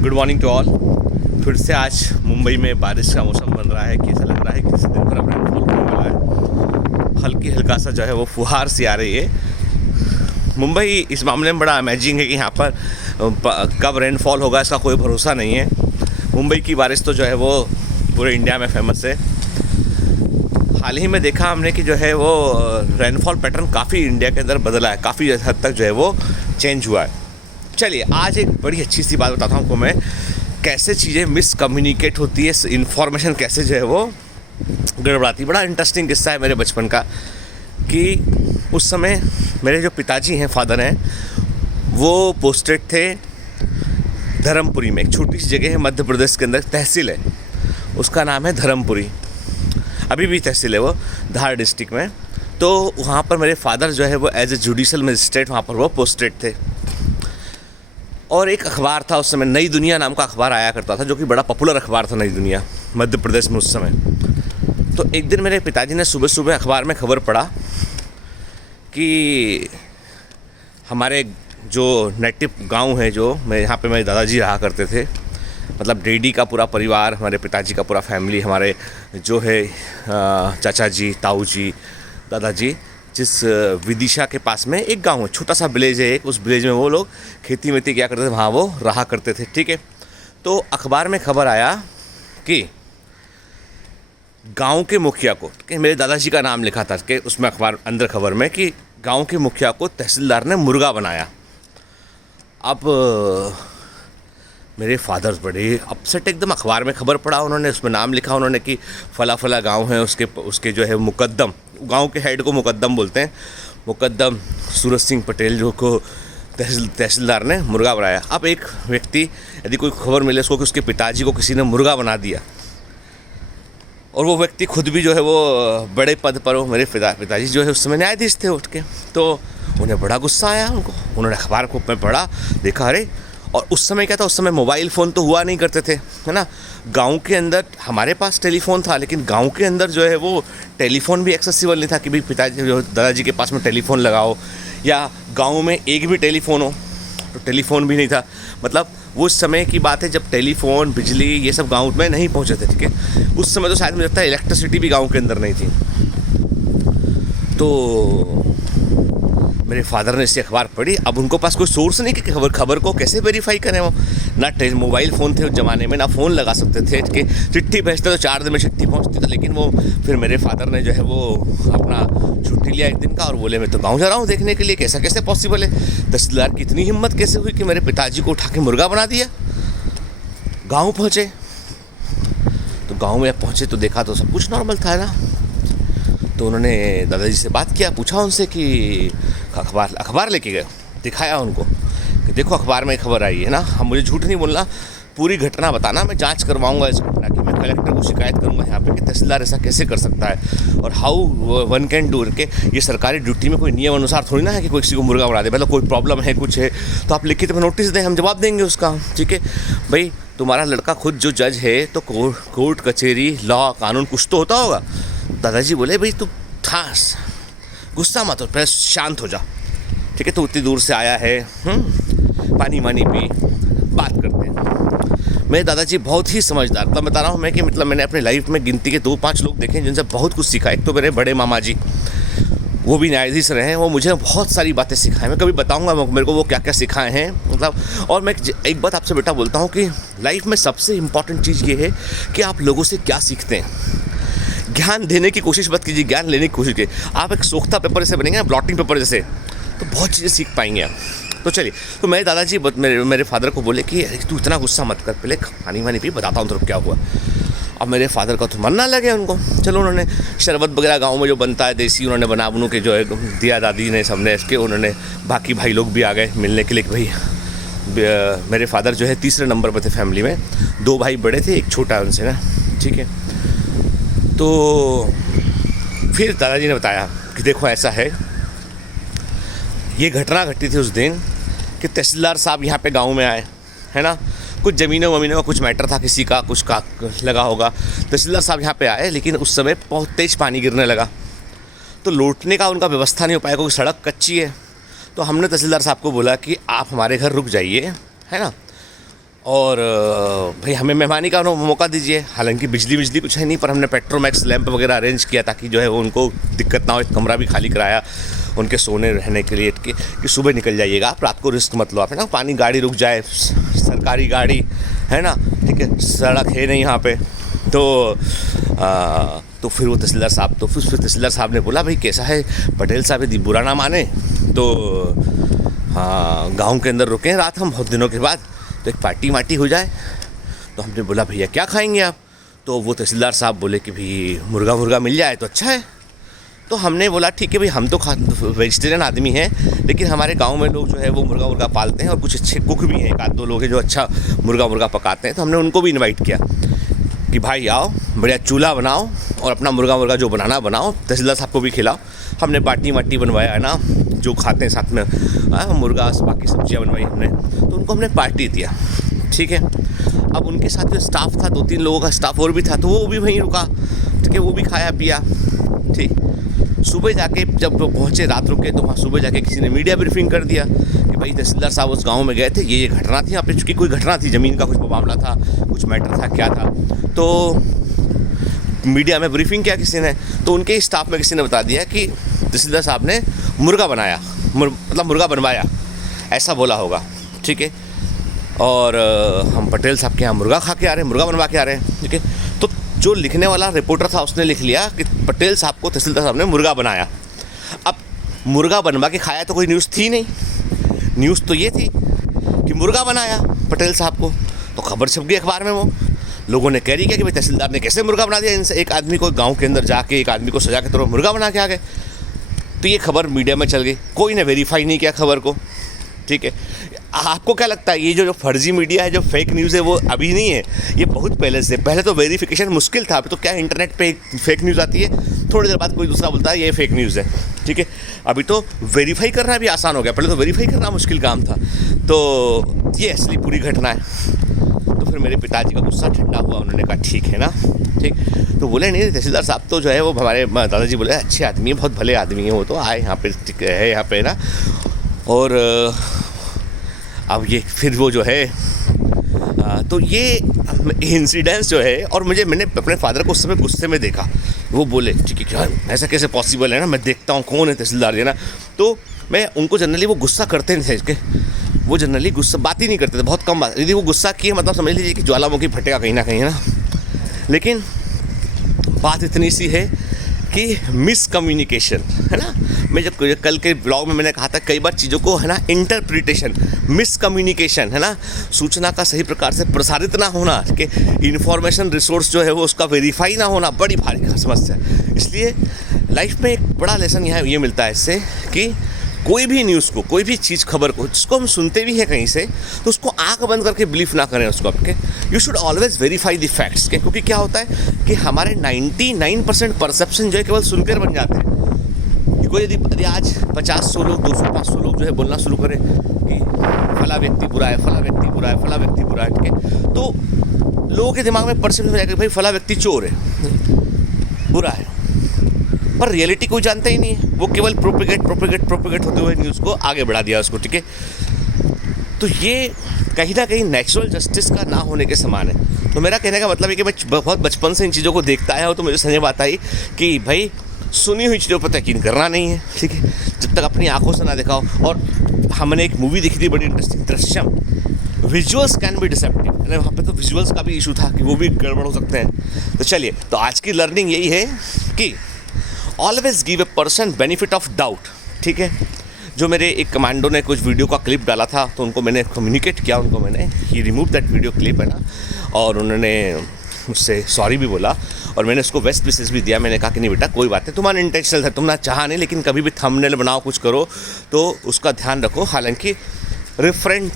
Good morning to all. फिर से आज मुंबई में बारिश का मौसम बन रहा है कि ऐसा लग रहा है कि जैसे दिन भर अब रेनफॉल होने वाला है। हल्की हल्का सा जो है वो फुहार सी आ रही है। मुंबई इस मामले में बड़ा अमेजिंग है कि यहाँ पर कब रेनफॉल होगा इसका कोई भरोसा नहीं है। मुंबई की बारिश तो जो है वो पूरे इंडिया में फेमस है। हाल ही में देखा हमने कि जो है वो रेनफॉल पैटर्न काफ़ी इंडिया के अंदर बदला है, काफ़ी हद तक जो है वो चेंज हुआ है। चलिए आज एक बड़ी अच्छी सी बात बताता हूँ आपको मैं, कैसे चीज़ें मिसकम्युनिकेट होती है, इन्फॉर्मेशन कैसे जो है वो गड़बड़ाती। बड़ा इंटरेस्टिंग किस्सा है मेरे बचपन का कि उस समय मेरे जो पिताजी हैं, फादर हैं, वो पोस्टेड थे धर्मपुरी में। एक छोटी सी जगह है मध्य प्रदेश के अंदर, तहसील है, उसका नाम है धर्मपुरी। अभी भी तहसील है वो, धार डिस्ट्रिक्ट में। तो वहाँ पर मेरे फादर जो है वो एज ए जुडिशल मजिस्ट्रेट वहाँ पर वो पोस्टेड थे। और एक अखबार था उस समय, नई दुनिया नाम का अखबार आया करता था, जो कि बड़ा पॉपुलर अखबार था, नई दुनिया, मध्य प्रदेश में उस समय। तो एक दिन मेरे पिताजी ने सुबह सुबह अखबार में खबर पढ़ा कि हमारे जो नेटिव गांव है, जो मैं यहाँ पे मेरे दादाजी रहा करते थे, मतलब डैडी का पूरा परिवार, हमारे पिताजी का पूरा फैमिली, हमारे जो है चाचा जी, ताऊ जी, दादाजी, जिस विदिशा के पास में एक गांव है, छोटा सा विलेज है एक, उस विलेज में वो लोग खेती वेती क्या करते थे, वहाँ वो रहा करते थे। ठीक है। तो अखबार में खबर आया कि गांव के मुखिया को, कि मेरे दादाजी का नाम लिखा था कि उसमें अखबार अंदर खबर में, कि गांव के मुखिया को तहसीलदार ने मुर्गा बनाया। अब मेरे फादर बड़े अपसेट एकदम। अखबार में खबर पड़ा उन्होंने, उसमें नाम लिखा उन्होंने कि फला फला गांव है, उसके जो है मुकद्दम, गांव के हेड को मुकद्दम बोलते हैं, मुकद्दम सूरज सिंह पटेल जो को तहसीलदार ने मुर्गा बनाया। अब एक व्यक्ति, यदि कोई खबर मिले उसको कि उसके पिताजी को किसी ने मुर्गा बना दिया, और वो व्यक्ति खुद भी जो है वो बड़े पद पर हो, मेरे पिताजी जो है उस समय न्यायाधीश थे उठ के, तो उन्हें बड़ा गुस्सा आया उनको। उन्होंने अखबार को में पढ़ा, देखा, अरे। और उस समय क्या था, उस समय मोबाइल फ़ोन तो हुआ नहीं करते थे, है ना। गांव के अंदर हमारे पास टेलीफोन था, लेकिन गांव के अंदर जो है वो टेलीफोन भी एक्सेसिबल नहीं था कि भाई पिताजी जो दादाजी के पास में टेलीफोन लगाओ, या गांव में एक भी टेलीफोन हो, तो टेलीफोन भी नहीं था। मतलब वो समय की बात है जब टेलीफोन, बिजली, ये सब गाँव में नहीं पहुँचे थे। ठीक है। उस समय तो शायद मुझे लगता है इलेक्ट्रिसिटी भी गाँव के अंदर नहीं थी। तो मेरे फादर ने इससे अखबार पढ़ी। अब उनको पास कोई सोर्स नहीं कि खबर को कैसे वेरीफाई करें। वो ना मोबाइल फ़ोन थे उस ज़माने में, ना फ़ोन लगा सकते थे कि चिट्ठी भेजते तो 4 दिन में चिट्ठी पहुंचती थी। लेकिन वो फिर मेरे फादर ने जो है वो अपना छुट्टी लिया एक दिन का, और बोले मैं तो गांव जा रहा हूँ देखने के लिए, कैसा कैसे पॉसिबल है। तहसीलदार की इतनी हिम्मत कैसे हुई कि मेरे पिताजी को उठा के मुर्गा बना दिया। गाँव पहुँचे, तो गाँव में पहुँचे तो देखा तो सब कुछ नॉर्मल था ना। तो उन्होंने दादाजी से बात किया, पूछा उनसे कि अखबार लेके गए, दिखाया उनको कि देखो अखबार में खबर आई है ना। हम, मुझे झूठ नहीं बोलना, पूरी घटना बताना, मैं जांच करवाऊंगा इस घटना की, मैं कलेक्टर को शिकायत करूंगा यहाँ पे कि तहसीलदार ऐसा कैसे कर सकता है, और हाउ वन कैन डू के। ये सरकारी ड्यूटी में कोई नियम अनुसार थोड़ी ना है कि कोई किसी को मुर्गा बना दे। मतलब कोई प्रॉब्लम है, कुछ है, तो आप लिखित में नोटिस दें, हम जवाब देंगे उसका। ठीक है भाई, तुम्हारा लड़का खुद जो जज है, तो कोर्ट कचहरी, लॉ, कानून कुछ तो होता होगा। दादाजी बोले भाई तू था, गुस्सा मत हो, पहले शांत हो जा। ठीक है। तो उतनी दूर से आया है, पानी वानी पी, बात करते हैं। मेरे दादाजी बहुत ही समझदार, मतलब बता रहा हूँ मैं कि मतलब मैंने अपनी लाइफ में गिनती के 2-5 लोग देखे जिनसे बहुत कुछ सीखा। एक तो मेरे बड़े मामा जी, वो भी न्यायाधीश रहे हैं, वो मुझे बहुत सारी बातें सिखाएं। मैं कभी बताऊंगा मेरे को वो क्या क्या सिखाए हैं, मतलब। और मैं एक बात आपसे बेटा बोलता हूँ कि लाइफ में सबसे इम्पॉर्टेंट चीज़ ये है कि आप लोगों से क्या सीखते हैं। ज्ञान देने की कोशिश मत कीजिए, ज्ञान लेने की कोशिश कीजिए। आप एक सोख्ता पेपर जैसे बनेंगे ना, ब्लॉटिंग पेपर जैसे, तो बहुत चीज़ें सीख पाएंगे आप। तो चलिए, तो मेरे दादाजी मेरे फादर को बोले कि तू इतना गुस्सा मत कर, पहले पानी वानी पी, बताता हूँ तो क्या हुआ। अब मेरे फादर का तो मन ना लगे उनको। चलो, उन्होंने शरबत वगैरह गांव में जो बनता है देसी, उन्होंने बना बनू के जो है दिया दादी ने, सबने इसके। उन्होंने, बाकी भाई लोग भी आ गए मिलने के लिए कि भाई मेरे फादर जो है तीसरे नंबर पर थे फैमिली में, 2 भाई बड़े थे, एक छोटा है उनसे ना। ठीक है। तो फिर दादाजी ने बताया कि देखो ऐसा है, ये घटना घटी थी उस दिन कि तहसीलदार साहब यहाँ पे गांव में आए, है ना। कुछ ज़मीनों वमीनों का कुछ मैटर था, किसी का कुछ का लगा होगा। तहसीलदार साहब यहाँ पे आए, लेकिन उस समय बहुत तेज़ पानी गिरने लगा, तो लौटने का उनका व्यवस्था नहीं हो पाया क्योंकि सड़क कच्ची है। तो हमने तहसीलदार साहब को बोला कि आप हमारे घर रुक जाइए, है ना। और भाई हमें मेहमानी का मौका दीजिए। हालांकि बिजली कुछ है नहीं, पर हमने पेट्रोमैक्स लैंप वगैरह अरेंज किया ताकि जो है वो उनको दिक्कत ना हो। एक कमरा भी खाली कराया उनके सोने रहने के लिए कि सुबह निकल जाइएगा आप, रात को रिस्क मत लो आप, है ना। पानी गाड़ी रुक जाए, सरकारी गाड़ी है ना, ठीक है, सड़क है नहीं यहाँ पे। तो फिर वो तहसीलदार साहब फिर तहसीलदार साहब ने बोला भाई कैसा है पटेल साहब, यदि बुरा ना माने तो हाँ गाँव के अंदर रुकें रात हम बहुत दिनों के बाद, तो एक पार्टी वार्टी हो जाए। तो हमने बोला भैया क्या खाएंगे आप? तो वो तहसीलदार साहब बोले कि भाई मुर्गा मिल जाए तो अच्छा है। तो हमने बोला ठीक है भाई, हम तो वेजिटेरियन आदमी हैं, लेकिन हमारे गांव में लोग जो है वो मुर्गा पालते हैं और कुछ अच्छे कुक भी हैं, एक आध दो लोग हैं जो अच्छा मुर्गा पकाते हैं। तो हमने उनको भी इनवाइट किया कि भाई आओ, बढ़िया चूल्हा बनाओ और अपना मुर्गा जो बनाओ, तहसीलदार साहब को भी खिलाओ। हमने बाटी वाटी बनवाया है ना, जो खाते हैं साथ में मुर्गा, बाकी सब्जियां बनवाई हमने, तो उनको हमने पार्टी दिया, ठीक है। अब उनके साथ जो स्टाफ था, 2-3 लोगों का स्टाफ और भी था, तो वो भी वहीं रुका, ठीक है, वो भी खाया पिया, ठीक। सुबह जाके जब पहुँचे, रात रुके, तो वहाँ सुबह जाके किसी ने मीडिया ब्रीफिंग कर दिया कि भाई तहसीलदार साहब उस गांव में गए थे, ये घटना थी यहाँ पे, चूँकि कोई घटना थी, ज़मीन का कुछ मामला था, कुछ मैटर था, क्या था। तो मीडिया में ब्रीफिंग किया किसी ने, तो उनके स्टाफ में किसी ने बता दिया कि तहसीलदार साहब ने मुर्गा बनाया, मतलब मुर्गा बनवाया, ऐसा बोला होगा, ठीक है। और हम पटेल साहब के यहाँ मुर्गा खा के आ रहे हैं, मुर्गा बनवा के आ रहे हैं, ठीक है। तो जो लिखने वाला रिपोर्टर था उसने लिख लिया कि पटेल साहब को तहसीलदार साहब ने मुर्गा बनाया। अब मुर्गा बनवा के खाया तो कोई न्यूज़ थी नहीं, न्यूज़ तो ये थी कि मुर्गा बनाया पटेल साहब को, तो खबर छप गई अखबार में। वो लोगों ने कैरी किया कि भाई तहसीलदार ने कैसे मुर्गा बना दिया, इनसे एक आदमी को गाँव के अंदर जाके एक आदमी को सजा के तौर पर मुर्गा बना के आ गए। तो ये खबर मीडिया में चल गई, कोई ने वेरीफाई नहीं किया खबर को, ठीक है। आपको क्या लगता है ये जो फर्जी मीडिया है, जो फेक न्यूज़ है, वो अभी नहीं है, ये बहुत पहले से, पहले तो वेरिफिकेशन मुश्किल था। अभी तो क्या इंटरनेट पे फेक न्यूज़ आती है, थोड़ी देर बाद कोई दूसरा बोलता है ये फेक न्यूज़ है, ठीक है। अभी तो वेरीफाई करना भी आसान हो गया, पहले तो वेरीफाई करना मुश्किल काम था। तो ये असली पूरी घटना है। तो फिर मेरे पिताजी का गुस्सा ठंडा हुआ, उन्होंने कहा ठीक है ना, ठीक। तो बोले नहीं तहसीलदार साहब तो जो है वो हमारे दादाजी बोले अच्छे आदमी है, बहुत भले आदमी है, वो तो आए यहाँ पे है यहाँ पे ना। और अब ये फिर वो जो है तो ये इंसिडेंस जो है, और मैंने अपने फादर को उस समय गुस्से में देखा, वो बोले ठीक है क्या ऐसा कैसे पॉसिबल है ना, मैं देखता हूँ कौन है तहसीलदार जी ना। तो मैं उनको जनरली वो गुस्सा करते नहीं थे, वो जनरली गुस्सा बात ही नहीं करते थे, बहुत कम बात। यदि वो गुस्सा किए मतलब समझ लीजिए कि ज्वालामुखी फटेगा कहीं ना कहीं, है ना। लेकिन बात इतनी सी है कि मिसकम्युनिकेशन, है ना। मैं जब कल के ब्लॉग में मैंने कहा था कई बार चीज़ों को, है ना, इंटरप्रिटेशन, मिसकम्युनिकेशन, है ना, सूचना का सही प्रकार से प्रसारित ना होना, कि इन्फॉर्मेशन रिसोर्स जो है वो उसका वेरीफाई ना होना, बड़ी भारी समस्या है। इसलिए लाइफ में एक बड़ा लेसन यहाँ ये मिलता है इससे कि कोई भी न्यूज़ को, कोई भी चीज़, खबर को, जिसको हम सुनते भी हैं कहीं से, तो उसको आंख बंद करके बिलीव ना करें उसको आपके। You should always verify the facts के, क्योंकि क्या होता है कि हमारे 99% परसेप्शन जो है केवल सुनकर बन जाते हैं। कोई यदि आज 50-100 लोग, 200-500 लोग जो है बोलना शुरू करें कि फला व्यक्ति बुरा है, फला व्यक्ति बुरा है, फला व्यक्ति बुरा है, ठीक है, तो लोगों के दिमाग में परसेप्शन हो जाएगा भाई फला व्यक्ति चोर है, बुरा है, पर रियलिटी कोई जानता ही नहीं है। वो केवल प्रोपेगेट होते हुए न्यूज़ को आगे बढ़ा दिया उसको, ठीक है। तो ये कहीं ना कहीं नेचुरल जस्टिस का ना होने के समान है। तो मेरा कहने का मतलब है कि मैं बहुत बचपन से इन चीज़ों को देखता आया हूँ, तो मुझे समझ बात आई कि भाई सुनी हुई चीज़ों पर यकीन करना नहीं है, ठीक है, जब तक अपनी आंखों से ना दिखाओ। और हमने एक मूवी देखी थी बड़ी interesting, Drishyam, visuals can be deceptive, वहाँ पे तो विजुअल्स का भी इशू था कि वो भी गड़बड़ हो सकते हैं। तो चलिए, तो आज की लर्निंग यही है कि always give a person benefit of doubt, ठीक है। जो मेरे एक कमांडो ने कुछ वीडियो का क्लिप डाला था, तो उनको मैंने कम्युनिकेट किया, उनको मैंने ही रिमूव दैट वीडियो क्लिप, है ना, और उन्होंने मुझसे सॉरी भी बोला और मैंने उसको बेस्ट विशेस भी दिया। मैंने कहा कि नहीं बेटा कोई बात नहीं, तुम्हारा इंटेंशनल था, तुमने चाहा नहीं, लेकिन कभी भी थंबनेल बनाओ, कुछ करो तो उसका ध्यान रखो, हालांकि refrain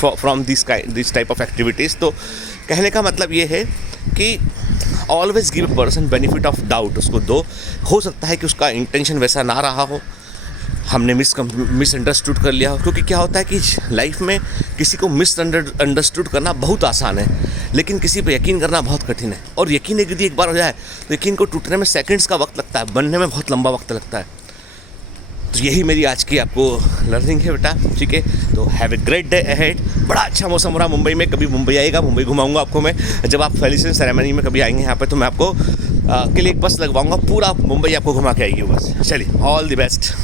from this type of activities. तो कहने का मतलब ये है कि always give a person benefit of doubt, उसको दो। हो सकता है कि उसका इंटेंशन वैसा ना रहा हो, हमने मिसअंडरस्टूड कर लिया हो, क्योंकि क्या होता है कि लाइफ में किसी को मिसअंडरस्टूड करना बहुत आसान है, लेकिन किसी पे यकीन करना बहुत कठिन है। और यकीन यदि एक बार हो जाए तो यकीन को टूटने में सेकंड्स का वक्त लगता है, बनने में बहुत लंबा वक्त लगता है। तो यही मेरी आज की आपको लर्निंग है बेटा, ठीक है। तो have a great day ahead. बड़ा अच्छा मौसम हो रहा मुंबई में, कभी मुंबई आएगा, मुंबई घुमाऊंगा आपको मैं। जब आप फेलिसिटेशन सेरेमनी में कभी आएंगे यहाँ पे तो मैं आपको के लिए एक बस लगवाऊंगा, पूरा मुंबई आपको घुमा के आएगी वो बस। चलिए, ऑल द बेस्ट।